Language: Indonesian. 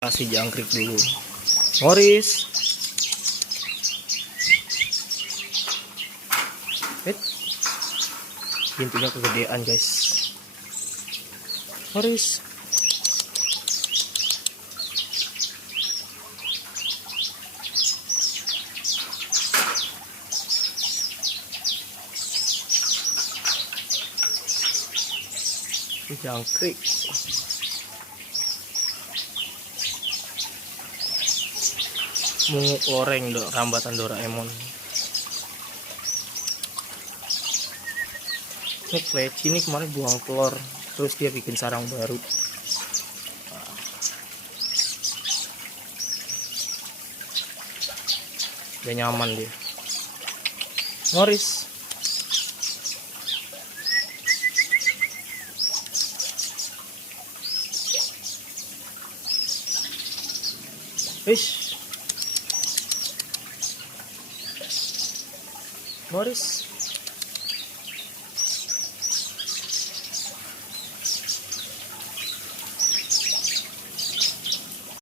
Kasih jangkrik dulu. Morris. Pintunya kegedean, guys. Morris. Jangkrik. Munguk loreng rambatan Doraemon. Ini pleci ini kemarin buang telur, terus dia bikin sarang baru. Udah nyaman dia. Morris. Morris.